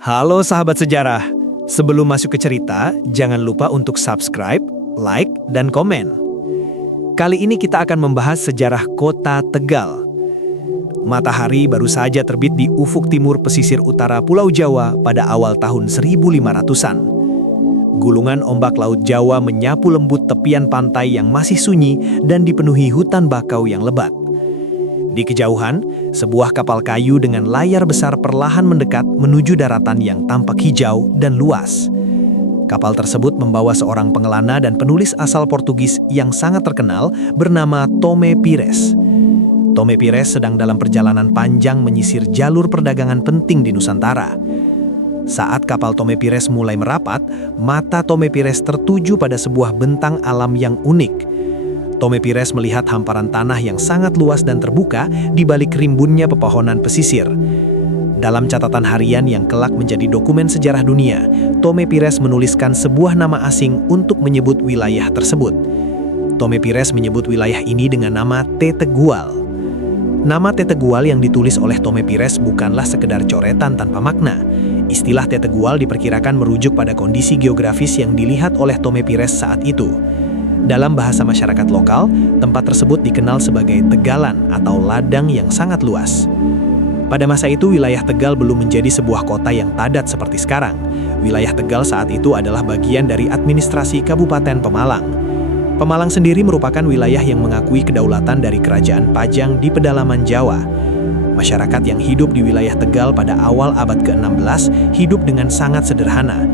Halo sahabat sejarah, sebelum masuk ke cerita, jangan lupa untuk subscribe, like, dan komen. Kali ini kita akan membahas sejarah kota Tegal. Matahari baru saja terbit di ufuk timur pesisir utara Pulau Jawa pada awal tahun 1500-an. Gulungan ombak Laut Jawa menyapu lembut tepian pantai yang masih sunyi dan dipenuhi hutan bakau yang lebat. Di kejauhan, sebuah kapal kayu dengan layar besar perlahan mendekat menuju daratan yang tampak hijau dan luas. Kapal tersebut membawa seorang pengelana dan penulis asal Portugis yang sangat terkenal bernama Tome Pires. Tome Pires sedang dalam perjalanan panjang menyisir jalur perdagangan penting di Nusantara. Saat kapal Tome Pires mulai merapat, mata Tome Pires tertuju pada sebuah bentang alam yang unik. Tome Pires melihat hamparan tanah yang sangat luas dan terbuka di balik rimbunnya pepohonan pesisir. Dalam catatan harian yang kelak menjadi dokumen sejarah dunia, Tome Pires menuliskan sebuah nama asing untuk menyebut wilayah tersebut. Tome Pires menyebut wilayah ini dengan nama Tetegual. Nama Tetegual yang ditulis oleh Tome Pires bukanlah sekedar coretan tanpa makna. Istilah Tetegual diperkirakan merujuk pada kondisi geografis yang dilihat oleh Tome Pires saat itu. Dalam bahasa masyarakat lokal, tempat tersebut dikenal sebagai Tegalan atau ladang yang sangat luas. Pada masa itu, wilayah Tegal belum menjadi sebuah kota yang padat seperti sekarang. Wilayah Tegal saat itu adalah bagian dari administrasi Kabupaten Pemalang. Pemalang sendiri merupakan wilayah yang mengakui kedaulatan dari Kerajaan Pajang di pedalaman Jawa. Masyarakat yang hidup di wilayah Tegal pada awal abad ke-16 hidup dengan sangat sederhana.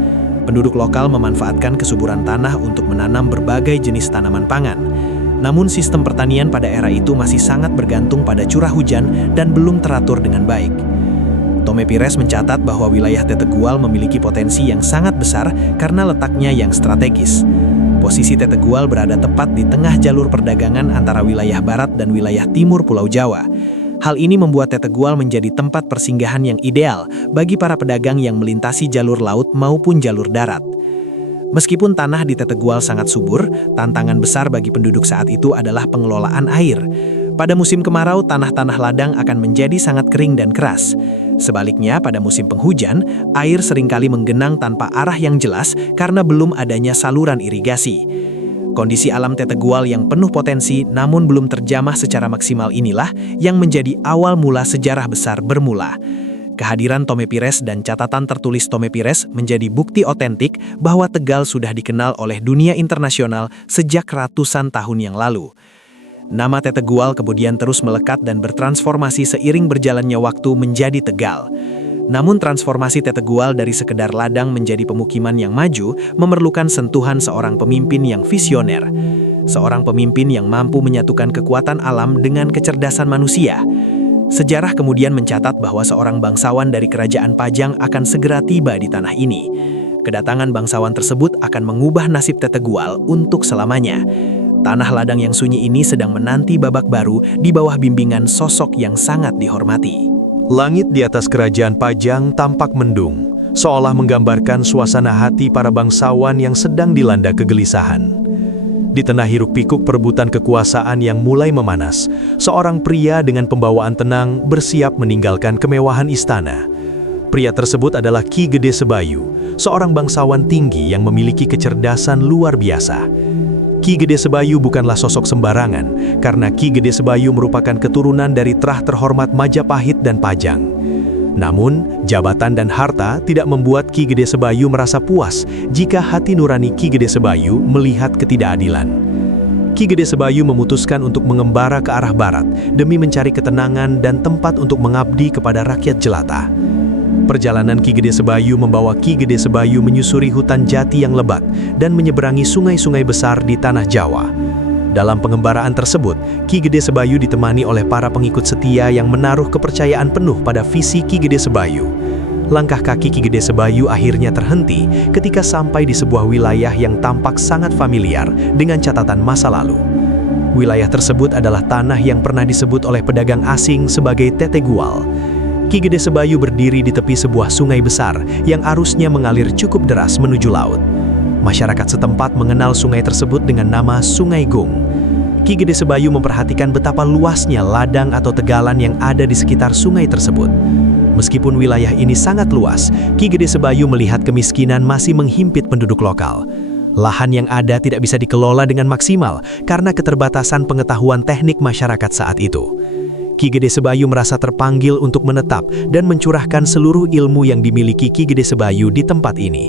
Penduduk lokal memanfaatkan kesuburan tanah untuk menanam berbagai jenis tanaman pangan. Namun sistem pertanian pada era itu masih sangat bergantung pada curah hujan dan belum teratur dengan baik. Tome Pires mencatat bahwa wilayah Tetegual memiliki potensi yang sangat besar karena letaknya yang strategis. Posisi Tetegual berada tepat di tengah jalur perdagangan antara wilayah barat dan wilayah timur Pulau Jawa. Hal ini membuat Tetegual menjadi tempat persinggahan yang ideal bagi para pedagang yang melintasi jalur laut maupun jalur darat. Meskipun tanah di Tetegual sangat subur, tantangan besar bagi penduduk saat itu adalah pengelolaan air. Pada musim kemarau, tanah-tanah ladang akan menjadi sangat kering dan keras. Sebaliknya, pada musim penghujan, air seringkali menggenang tanpa arah yang jelas karena belum adanya saluran irigasi. Kondisi alam Tetegual yang penuh potensi namun belum terjamah secara maksimal inilah yang menjadi awal mula sejarah besar bermula. Kehadiran Tome Pires dan catatan tertulis Tome Pires menjadi bukti otentik bahwa Tegal sudah dikenal oleh dunia internasional sejak ratusan tahun yang lalu. Nama Tetegual kemudian terus melekat dan bertransformasi seiring berjalannya waktu menjadi Tegal. Namun transformasi Tetegual dari sekedar ladang menjadi pemukiman yang maju memerlukan sentuhan seorang pemimpin yang visioner. Seorang pemimpin yang mampu menyatukan kekuatan alam dengan kecerdasan manusia. Sejarah kemudian mencatat bahwa seorang bangsawan dari Kerajaan Pajang akan segera tiba di tanah ini. Kedatangan bangsawan tersebut akan mengubah nasib Tetegual untuk selamanya. Tanah ladang yang sunyi ini sedang menanti babak baru di bawah bimbingan sosok yang sangat dihormati. Langit di atas Kerajaan Pajang tampak mendung, seolah menggambarkan suasana hati para bangsawan yang sedang dilanda kegelisahan. Di tengah hiruk-pikuk perebutan kekuasaan yang mulai memanas, seorang pria dengan pembawaan tenang bersiap meninggalkan kemewahan istana. Pria tersebut adalah Ki Gede Sebayu, seorang bangsawan tinggi yang memiliki kecerdasan luar biasa. Ki Gede Sebayu bukanlah sosok sembarangan, karena Ki Gede Sebayu merupakan keturunan dari terah terhormat Majapahit dan Pajang. Namun, jabatan dan harta tidak membuat Ki Gede Sebayu merasa puas jika hati nurani Ki Gede Sebayu melihat ketidakadilan. Ki Gede Sebayu memutuskan untuk mengembara ke arah barat demi mencari ketenangan dan tempat untuk mengabdi kepada rakyat jelata. Perjalanan Ki Gede Sebayu membawa Ki Gede Sebayu menyusuri hutan jati yang lebat dan menyeberangi sungai-sungai besar di tanah Jawa. Dalam pengembaraan tersebut, Ki Gede Sebayu ditemani oleh para pengikut setia yang menaruh kepercayaan penuh pada visi Ki Gede Sebayu. Langkah kaki Ki Gede Sebayu akhirnya terhenti ketika sampai di sebuah wilayah yang tampak sangat familiar dengan catatan masa lalu. Wilayah tersebut adalah tanah yang pernah disebut oleh pedagang asing sebagai Tetegual. Ki Gede Sebayu berdiri di tepi sebuah sungai besar yang arusnya mengalir cukup deras menuju laut. Masyarakat setempat mengenal sungai tersebut dengan nama Sungai Gung. Ki Gede Sebayu memperhatikan betapa luasnya ladang atau tegalan yang ada di sekitar sungai tersebut. Meskipun wilayah ini sangat luas, Ki Gede Sebayu melihat kemiskinan masih menghimpit penduduk lokal. Lahan yang ada tidak bisa dikelola dengan maksimal karena keterbatasan pengetahuan teknik masyarakat saat itu. Ki Gede Sebayu merasa terpanggil untuk menetap dan mencurahkan seluruh ilmu yang dimiliki Ki Gede Sebayu di tempat ini.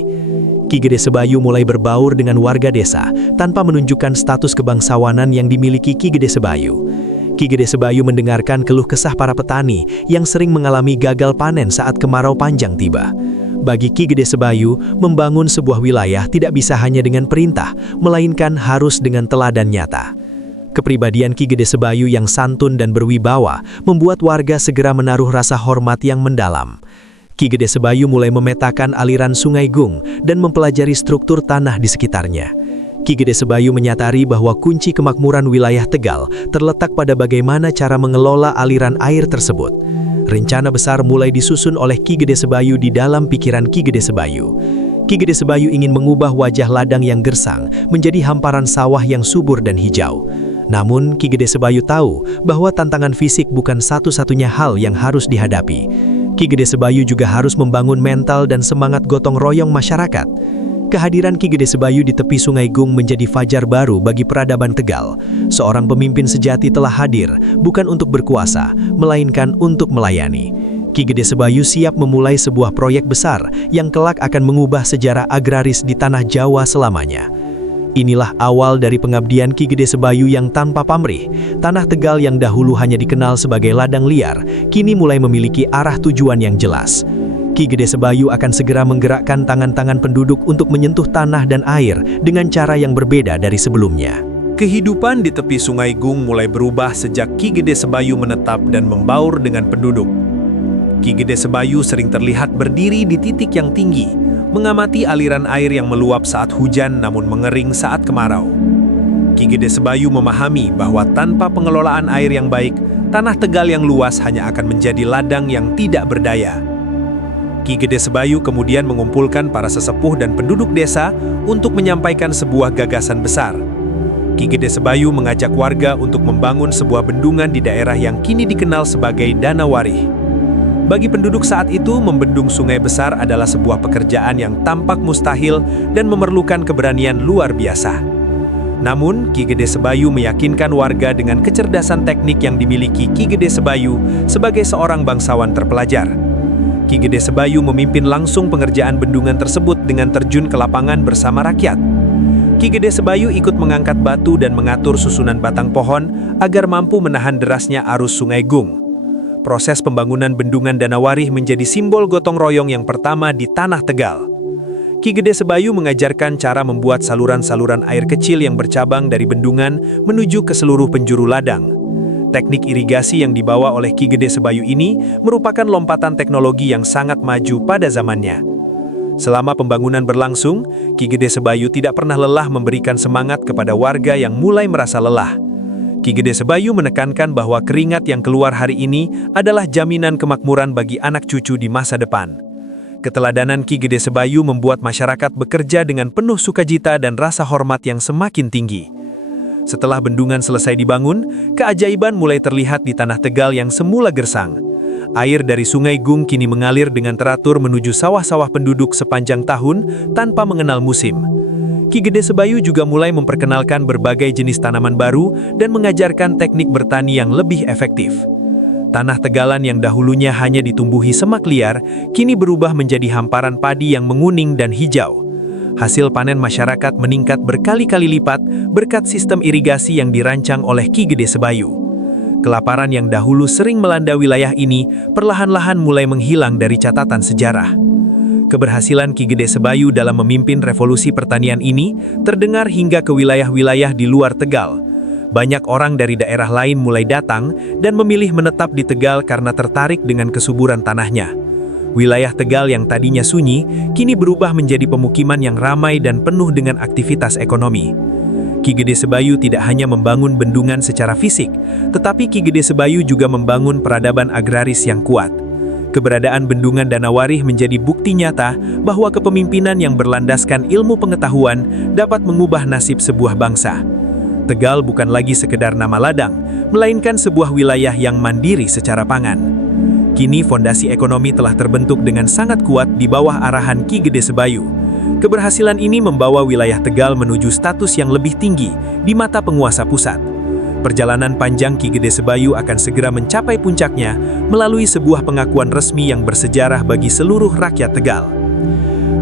Ki Gede Sebayu mulai berbaur dengan warga desa tanpa menunjukkan status kebangsawanan yang dimiliki Ki Gede Sebayu. Ki Gede Sebayu mendengarkan keluh kesah para petani yang sering mengalami gagal panen saat kemarau panjang tiba. Bagi Ki Gede Sebayu, membangun sebuah wilayah tidak bisa hanya dengan perintah, melainkan harus dengan teladan nyata. Kepribadian Ki Gede Sebayu yang santun dan berwibawa membuat warga segera menaruh rasa hormat yang mendalam. Ki Gede Sebayu mulai memetakan aliran Sungai Gung dan mempelajari struktur tanah di sekitarnya. Ki Gede Sebayu menyadari bahwa kunci kemakmuran wilayah Tegal terletak pada bagaimana cara mengelola aliran air tersebut. Rencana besar mulai disusun oleh Ki Gede Sebayu di dalam pikiran Ki Gede Sebayu. Ki Gede Sebayu ingin mengubah wajah ladang yang gersang menjadi hamparan sawah yang subur dan hijau. Namun, Ki Gede Sebayu tahu bahwa tantangan fisik bukan satu-satunya hal yang harus dihadapi. Ki Gede Sebayu juga harus membangun mental dan semangat gotong royong masyarakat. Kehadiran Ki Gede Sebayu di tepi Sungai Gung menjadi fajar baru bagi peradaban Tegal. Seorang pemimpin sejati telah hadir, bukan untuk berkuasa, melainkan untuk melayani. Ki Gede Sebayu siap memulai sebuah proyek besar yang kelak akan mengubah sejarah agraris di tanah Jawa selamanya. Inilah awal dari pengabdian Ki Gede Sebayu yang tanpa pamrih. Tanah Tegal yang dahulu hanya dikenal sebagai ladang liar, kini mulai memiliki arah tujuan yang jelas. Ki Gede Sebayu akan segera menggerakkan tangan-tangan penduduk untuk menyentuh tanah dan air dengan cara yang berbeda dari sebelumnya. Kehidupan di tepi Sungai Gung mulai berubah sejak Ki Gede Sebayu menetap dan membaur dengan penduduk. Ki Gede Sebayu sering terlihat berdiri di titik yang tinggi, mengamati aliran air yang meluap saat hujan namun mengering saat kemarau. Ki Gede Sebayu memahami bahwa tanpa pengelolaan air yang baik, tanah Tegal yang luas hanya akan menjadi ladang yang tidak berdaya. Ki Gede Sebayu kemudian mengumpulkan para sesepuh dan penduduk desa untuk menyampaikan sebuah gagasan besar. Ki Gede Sebayu mengajak warga untuk membangun sebuah bendungan di daerah yang kini dikenal sebagai Danau Warih. Bagi penduduk saat itu, membendung sungai besar adalah sebuah pekerjaan yang tampak mustahil dan memerlukan keberanian luar biasa. Namun, Ki Gede Sebayu meyakinkan warga dengan kecerdasan teknik yang dimiliki Ki Gede Sebayu sebagai seorang bangsawan terpelajar. Ki Gede Sebayu memimpin langsung pengerjaan bendungan tersebut dengan terjun ke lapangan bersama rakyat. Ki Gede Sebayu ikut mengangkat batu dan mengatur susunan batang pohon agar mampu menahan derasnya arus Sungai Gung. Proses pembangunan bendungan Danau Warih menjadi simbol gotong royong yang pertama di tanah Tegal. Ki Gede Sebayu mengajarkan cara membuat saluran-saluran air kecil yang bercabang dari bendungan menuju ke seluruh penjuru ladang. Teknik irigasi yang dibawa oleh Ki Gede Sebayu ini merupakan lompatan teknologi yang sangat maju pada zamannya. Selama pembangunan berlangsung, Ki Gede Sebayu tidak pernah lelah memberikan semangat kepada warga yang mulai merasa lelah. Ki Gede Sebayu menekankan bahwa keringat yang keluar hari ini adalah jaminan kemakmuran bagi anak cucu di masa depan. Keteladanan Ki Gede Sebayu membuat masyarakat bekerja dengan penuh sukacita dan rasa hormat yang semakin tinggi. Setelah bendungan selesai dibangun, keajaiban mulai terlihat di tanah Tegal yang semula gersang. Air dari Sungai Gung kini mengalir dengan teratur menuju sawah-sawah penduduk sepanjang tahun tanpa mengenal musim. Ki Gede Sebayu juga mulai memperkenalkan berbagai jenis tanaman baru dan mengajarkan teknik bertani yang lebih efektif. Tanah Tegalan yang dahulunya hanya ditumbuhi semak liar, kini berubah menjadi hamparan padi yang menguning dan hijau. Hasil panen masyarakat meningkat berkali-kali lipat berkat sistem irigasi yang dirancang oleh Ki Gede Sebayu. Kelaparan yang dahulu sering melanda wilayah ini perlahan-lahan mulai menghilang dari catatan sejarah. Keberhasilan Ki Gede Sebayu dalam memimpin revolusi pertanian ini terdengar hingga ke wilayah-wilayah di luar Tegal. Banyak orang dari daerah lain mulai datang dan memilih menetap di Tegal karena tertarik dengan kesuburan tanahnya. Wilayah Tegal yang tadinya sunyi, kini berubah menjadi pemukiman yang ramai dan penuh dengan aktivitas ekonomi. Ki Gede Sebayu tidak hanya membangun bendungan secara fisik, tetapi Ki Gede Sebayu juga membangun peradaban agraris yang kuat. Keberadaan bendungan Danau Warih menjadi bukti nyata bahwa kepemimpinan yang berlandaskan ilmu pengetahuan dapat mengubah nasib sebuah bangsa. Tegal bukan lagi sekedar nama ladang, melainkan sebuah wilayah yang mandiri secara pangan. Kini fondasi ekonomi telah terbentuk dengan sangat kuat di bawah arahan Ki Gede Sebayu. Keberhasilan ini membawa wilayah Tegal menuju status yang lebih tinggi di mata penguasa pusat. Perjalanan panjang Ki Gede Sebayu akan segera mencapai puncaknya melalui sebuah pengakuan resmi yang bersejarah bagi seluruh rakyat Tegal.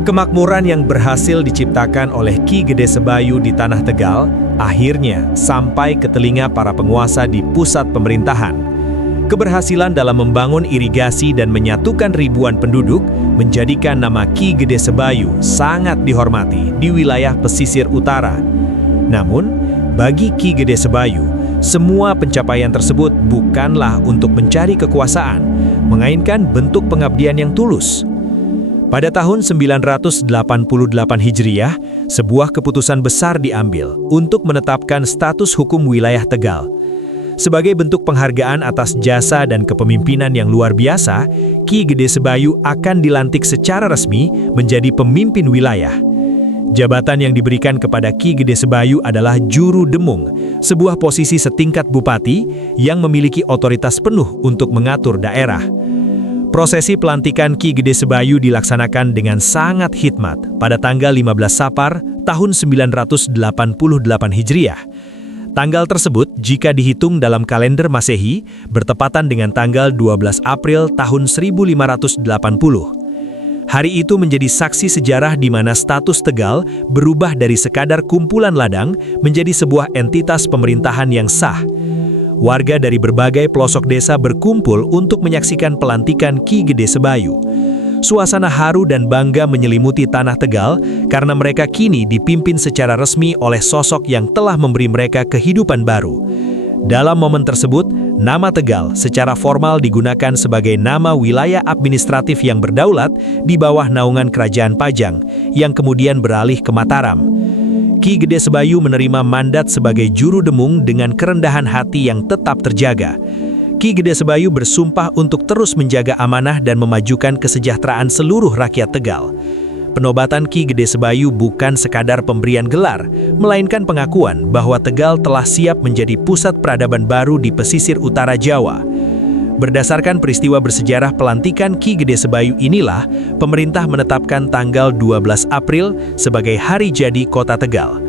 Kemakmuran yang berhasil diciptakan oleh Ki Gede Sebayu di Tanah Tegal akhirnya sampai ke telinga para penguasa di pusat pemerintahan. Keberhasilan dalam membangun irigasi dan menyatukan ribuan penduduk menjadikan nama Ki Gede Sebayu sangat dihormati di wilayah pesisir utara. Namun, bagi Ki Gede Sebayu, semua pencapaian tersebut bukanlah untuk mencari kekuasaan, melainkan bentuk pengabdian yang tulus. Pada tahun 988 Hijriah, sebuah keputusan besar diambil untuk menetapkan status hukum wilayah Tegal. Sebagai bentuk penghargaan atas jasa dan kepemimpinan yang luar biasa, Ki Gede Sebayu akan dilantik secara resmi menjadi pemimpin wilayah. Jabatan yang diberikan kepada Ki Gede Sebayu adalah Juru Demung, sebuah posisi setingkat bupati yang memiliki otoritas penuh untuk mengatur daerah. Prosesi pelantikan Ki Gede Sebayu dilaksanakan dengan sangat hikmat pada tanggal 15 Sapar tahun 988 Hijriah. Tanggal tersebut, jika dihitung dalam kalender Masehi, bertepatan dengan tanggal 12 April tahun 1580. Hari itu menjadi saksi sejarah di mana status Tegal berubah dari sekadar kumpulan ladang menjadi sebuah entitas pemerintahan yang sah. Warga dari berbagai pelosok desa berkumpul untuk menyaksikan pelantikan Ki Gede Sebayu. Suasana haru dan bangga menyelimuti Tanah Tegal karena mereka kini dipimpin secara resmi oleh sosok yang telah memberi mereka kehidupan baru. Dalam momen tersebut, nama Tegal secara formal digunakan sebagai nama wilayah administratif yang berdaulat di bawah naungan Kerajaan Pajang, yang kemudian beralih ke Mataram. Ki Gede Sebayu menerima mandat sebagai Juru Demung dengan kerendahan hati yang tetap terjaga. Ki Gede Sebayu bersumpah untuk terus menjaga amanah dan memajukan kesejahteraan seluruh rakyat Tegal. Penobatan Ki Gede Sebayu bukan sekadar pemberian gelar, melainkan pengakuan bahwa Tegal telah siap menjadi pusat peradaban baru di pesisir utara Jawa. Berdasarkan peristiwa bersejarah pelantikan Ki Gede Sebayu inilah, pemerintah menetapkan tanggal 12 April sebagai hari jadi Kota Tegal.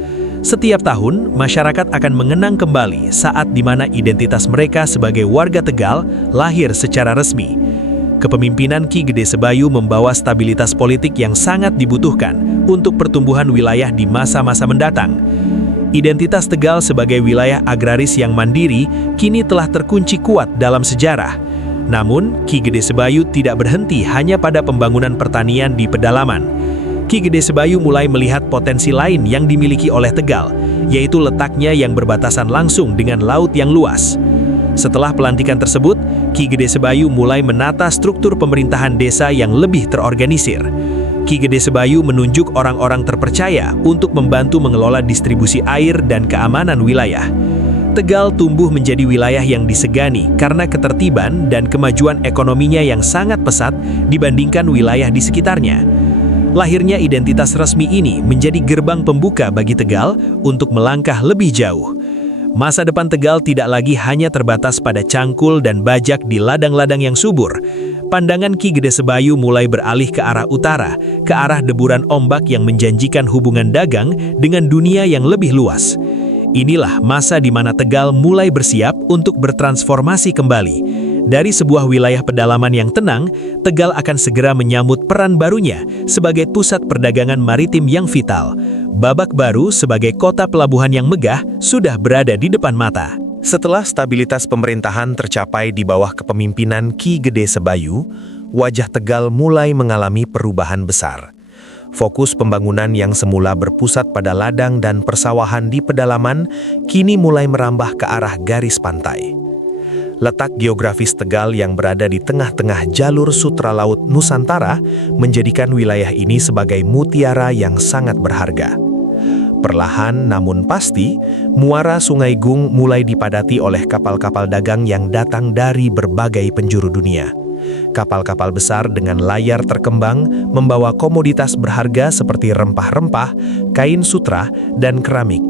Setiap tahun, masyarakat akan mengenang kembali saat di mana identitas mereka sebagai warga Tegal lahir secara resmi. Kepemimpinan Ki Gede Sebayu membawa stabilitas politik yang sangat dibutuhkan untuk pertumbuhan wilayah di masa-masa mendatang. Identitas Tegal sebagai wilayah agraris yang mandiri kini telah terkunci kuat dalam sejarah. Namun, Ki Gede Sebayu tidak berhenti hanya pada pembangunan pertanian di pedalaman. Ki Gede Sebayu mulai melihat potensi lain yang dimiliki oleh Tegal, yaitu letaknya yang berbatasan langsung dengan laut yang luas. Setelah pelantikan tersebut, Ki Gede Sebayu mulai menata struktur pemerintahan desa yang lebih terorganisir. Ki Gede Sebayu menunjuk orang-orang terpercaya untuk membantu mengelola distribusi air dan keamanan wilayah. Tegal tumbuh menjadi wilayah yang disegani karena ketertiban dan kemajuan ekonominya yang sangat pesat dibandingkan wilayah di sekitarnya. Lahirnya identitas resmi ini menjadi gerbang pembuka bagi Tegal untuk melangkah lebih jauh. Masa depan Tegal tidak lagi hanya terbatas pada cangkul dan bajak di ladang-ladang yang subur. Pandangan Ki Gede Sebayu mulai beralih ke arah utara, ke arah deburan ombak yang menjanjikan hubungan dagang dengan dunia yang lebih luas. Inilah masa di mana Tegal mulai bersiap untuk bertransformasi kembali. Dari sebuah wilayah pedalaman yang tenang, Tegal akan segera menyambut peran barunya sebagai pusat perdagangan maritim yang vital. Babak baru sebagai kota pelabuhan yang megah sudah berada di depan mata. Setelah stabilitas pemerintahan tercapai di bawah kepemimpinan Ki Gede Sebayu, wajah Tegal mulai mengalami perubahan besar. Fokus pembangunan yang semula berpusat pada ladang dan persawahan di pedalaman, kini mulai merambah ke arah garis pantai. Letak geografis Tegal yang berada di tengah-tengah jalur sutra laut Nusantara menjadikan wilayah ini sebagai mutiara yang sangat berharga. Perlahan namun pasti, muara Sungai Gung mulai dipadati oleh kapal-kapal dagang yang datang dari berbagai penjuru dunia. Kapal-kapal besar dengan layar terkembang membawa komoditas berharga seperti rempah-rempah, kain sutra, dan keramik.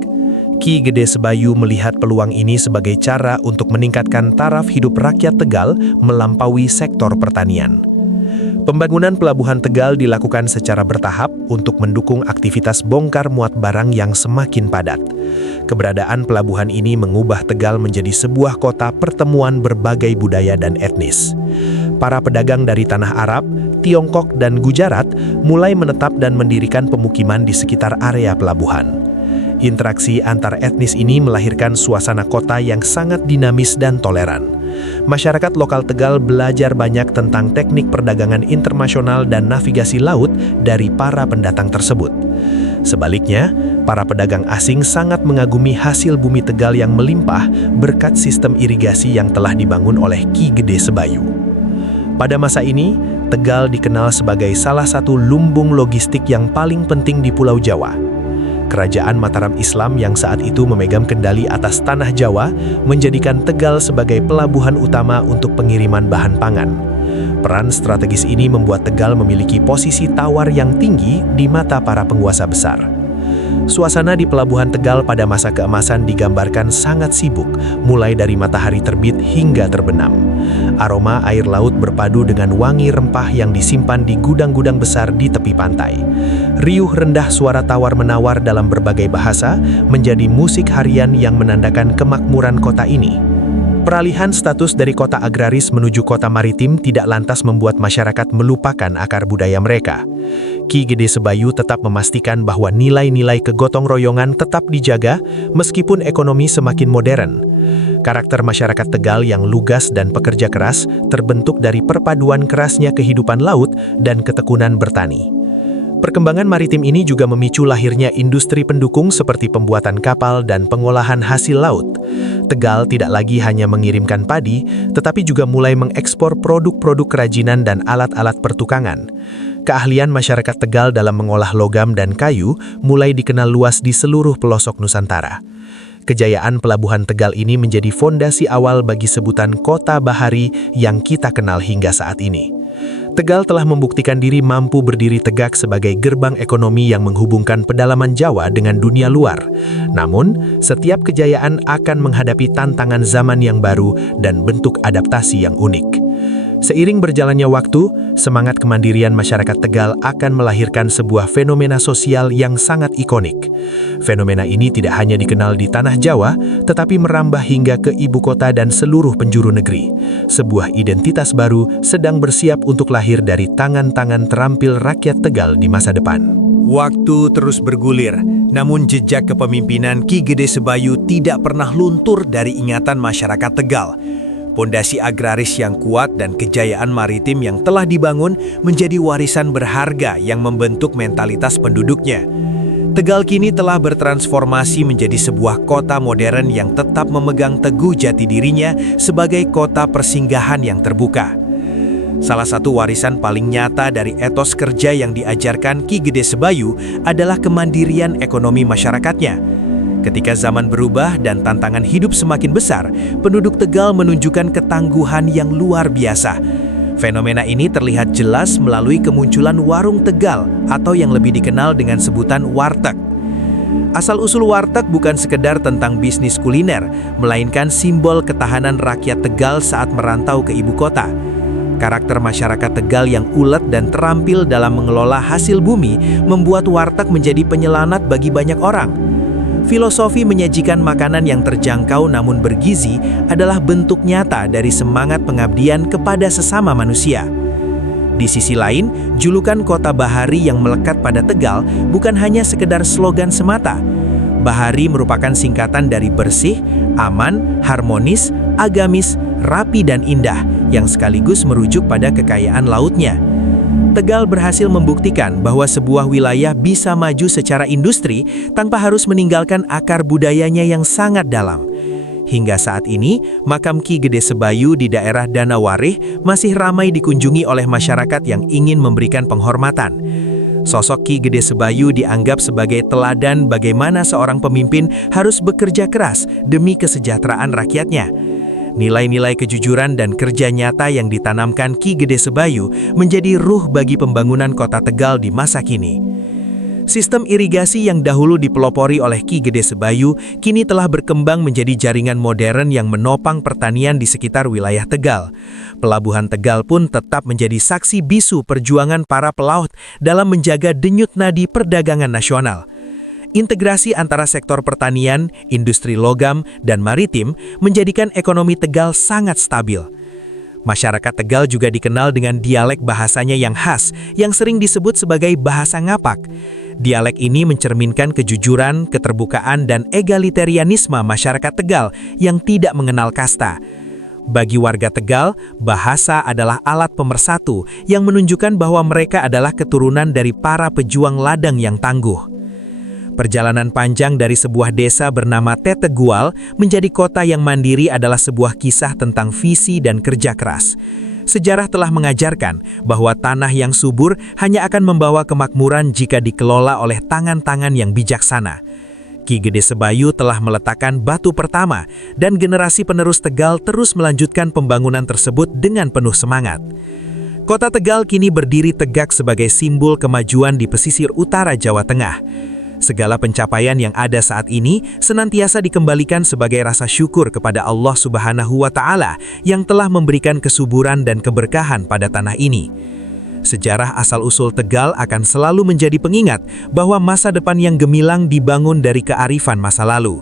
Ki Gede Sebayu melihat peluang ini sebagai cara untuk meningkatkan taraf hidup rakyat Tegal melampaui sektor pertanian. Pembangunan Pelabuhan Tegal dilakukan secara bertahap untuk mendukung aktivitas bongkar muat barang yang semakin padat. Keberadaan pelabuhan ini mengubah Tegal menjadi sebuah kota pertemuan berbagai budaya dan etnis. Para pedagang dari tanah Arab, Tiongkok, dan Gujarat mulai menetap dan mendirikan pemukiman di sekitar area pelabuhan. Interaksi antar etnis ini melahirkan suasana kota yang sangat dinamis dan toleran. Masyarakat lokal Tegal belajar banyak tentang teknik perdagangan internasional dan navigasi laut dari para pendatang tersebut. Sebaliknya, para pedagang asing sangat mengagumi hasil bumi Tegal yang melimpah berkat sistem irigasi yang telah dibangun oleh Ki Gede Sebayu. Pada masa ini, Tegal dikenal sebagai salah satu lumbung logistik yang paling penting di Pulau Jawa. Kerajaan Mataram Islam yang saat itu memegang kendali atas tanah Jawa menjadikan Tegal sebagai pelabuhan utama untuk pengiriman bahan pangan. Peran strategis ini membuat Tegal memiliki posisi tawar yang tinggi di mata para penguasa besar. Suasana di Pelabuhan Tegal pada masa keemasan digambarkan sangat sibuk, mulai dari matahari terbit hingga terbenam. Aroma air laut berpadu dengan wangi rempah yang disimpan di gudang-gudang besar di tepi pantai. Riuh rendah suara tawar-menawar dalam berbagai bahasa menjadi musik harian yang menandakan kemakmuran kota ini. Peralihan status dari kota agraris menuju kota maritim tidak lantas membuat masyarakat melupakan akar budaya mereka. Ki Gede Sebayu tetap memastikan bahwa nilai-nilai kegotong royongan tetap dijaga meskipun ekonomi semakin modern. Karakter masyarakat Tegal yang lugas dan pekerja keras terbentuk dari perpaduan kerasnya kehidupan laut dan ketekunan bertani. Perkembangan maritim ini juga memicu lahirnya industri pendukung seperti pembuatan kapal dan pengolahan hasil laut. Tegal tidak lagi hanya mengirimkan padi, tetapi juga mulai mengekspor produk-produk kerajinan dan alat-alat pertukangan. Keahlian masyarakat Tegal dalam mengolah logam dan kayu mulai dikenal luas di seluruh pelosok Nusantara. Kejayaan Pelabuhan Tegal ini menjadi fondasi awal bagi sebutan Kota Bahari yang kita kenal hingga saat ini. Tegal telah membuktikan diri mampu berdiri tegak sebagai gerbang ekonomi yang menghubungkan pedalaman Jawa dengan dunia luar. Namun, setiap kejayaan akan menghadapi tantangan zaman yang baru dan bentuk adaptasi yang unik. Seiring berjalannya waktu, semangat kemandirian masyarakat Tegal akan melahirkan sebuah fenomena sosial yang sangat ikonik. Fenomena ini tidak hanya dikenal di tanah Jawa, tetapi merambah hingga ke ibu kota dan seluruh penjuru negeri. Sebuah identitas baru sedang bersiap untuk lahir dari tangan-tangan terampil rakyat Tegal di masa depan. Waktu terus bergulir, namun jejak kepemimpinan Ki Gede Sebayu tidak pernah luntur dari ingatan masyarakat Tegal. Pondasi agraris yang kuat dan kejayaan maritim yang telah dibangun menjadi warisan berharga yang membentuk mentalitas penduduknya. Tegal kini telah bertransformasi menjadi sebuah kota modern yang tetap memegang teguh jati dirinya sebagai kota persinggahan yang terbuka. Salah satu warisan paling nyata dari etos kerja yang diajarkan Ki Gede Sebayu adalah kemandirian ekonomi masyarakatnya. Ketika zaman berubah dan tantangan hidup semakin besar, penduduk Tegal menunjukkan ketangguhan yang luar biasa. Fenomena ini terlihat jelas melalui kemunculan warung Tegal atau yang lebih dikenal dengan sebutan warteg. Asal-usul warteg bukan sekedar tentang bisnis kuliner, melainkan simbol ketahanan rakyat Tegal saat merantau ke ibu kota. Karakter masyarakat Tegal yang ulet dan terampil dalam mengelola hasil bumi membuat warteg menjadi penyelanat bagi banyak orang. Filosofi menyajikan makanan yang terjangkau namun bergizi adalah bentuk nyata dari semangat pengabdian kepada sesama manusia. Di sisi lain, julukan Kota Bahari yang melekat pada Tegal bukan hanya sekedar slogan semata. Bahari merupakan singkatan dari bersih, aman, harmonis, agamis, rapi dan indah yang sekaligus merujuk pada kekayaan lautnya. Tegal berhasil membuktikan bahwa sebuah wilayah bisa maju secara industri tanpa harus meninggalkan akar budayanya yang sangat dalam. Hingga saat ini, makam Ki Gede Sebayu di daerah Danawarih masih ramai dikunjungi oleh masyarakat yang ingin memberikan penghormatan. Sosok Ki Gede Sebayu dianggap sebagai teladan bagaimana seorang pemimpin harus bekerja keras demi kesejahteraan rakyatnya. Nilai-nilai kejujuran dan kerja nyata yang ditanamkan Ki Gede Sebayu menjadi ruh bagi pembangunan kota Tegal di masa kini. Sistem irigasi yang dahulu dipelopori oleh Ki Gede Sebayu kini telah berkembang menjadi jaringan modern yang menopang pertanian di sekitar wilayah Tegal. Pelabuhan Tegal pun tetap menjadi saksi bisu perjuangan para pelaut dalam menjaga denyut nadi perdagangan nasional. Integrasi antara sektor pertanian, industri logam, dan maritim menjadikan ekonomi Tegal sangat stabil. Masyarakat Tegal juga dikenal dengan dialek bahasanya yang khas, yang sering disebut sebagai bahasa ngapak. Dialek ini mencerminkan kejujuran, keterbukaan, dan egalitarianisme masyarakat Tegal yang tidak mengenal kasta. Bagi warga Tegal, bahasa adalah alat pemersatu yang menunjukkan bahwa mereka adalah keturunan dari para pejuang ladang yang tangguh. Perjalanan panjang dari sebuah desa bernama Tetegual menjadi kota yang mandiri adalah sebuah kisah tentang visi dan kerja keras. Sejarah telah mengajarkan bahwa tanah yang subur hanya akan membawa kemakmuran jika dikelola oleh tangan-tangan yang bijaksana. Ki Gede Sebayu telah meletakkan batu pertama dan generasi penerus Tegal terus melanjutkan pembangunan tersebut dengan penuh semangat. Kota Tegal kini berdiri tegak sebagai simbol kemajuan di pesisir utara Jawa Tengah. Segala pencapaian yang ada saat ini senantiasa dikembalikan sebagai rasa syukur kepada Allah Subhanahu wa Ta'ala yang telah memberikan kesuburan dan keberkahan pada tanah ini. Sejarah asal-usul Tegal akan selalu menjadi pengingat bahwa masa depan yang gemilang dibangun dari kearifan masa lalu.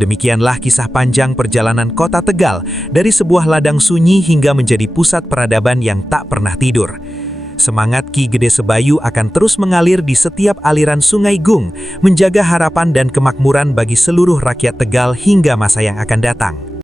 Demikianlah kisah panjang perjalanan kota Tegal dari sebuah ladang sunyi hingga menjadi pusat peradaban yang tak pernah tidur. Semangat Ki Gede Sebayu akan terus mengalir di setiap aliran Sungai Gung, menjaga harapan dan kemakmuran bagi seluruh rakyat Tegal hingga masa yang akan datang.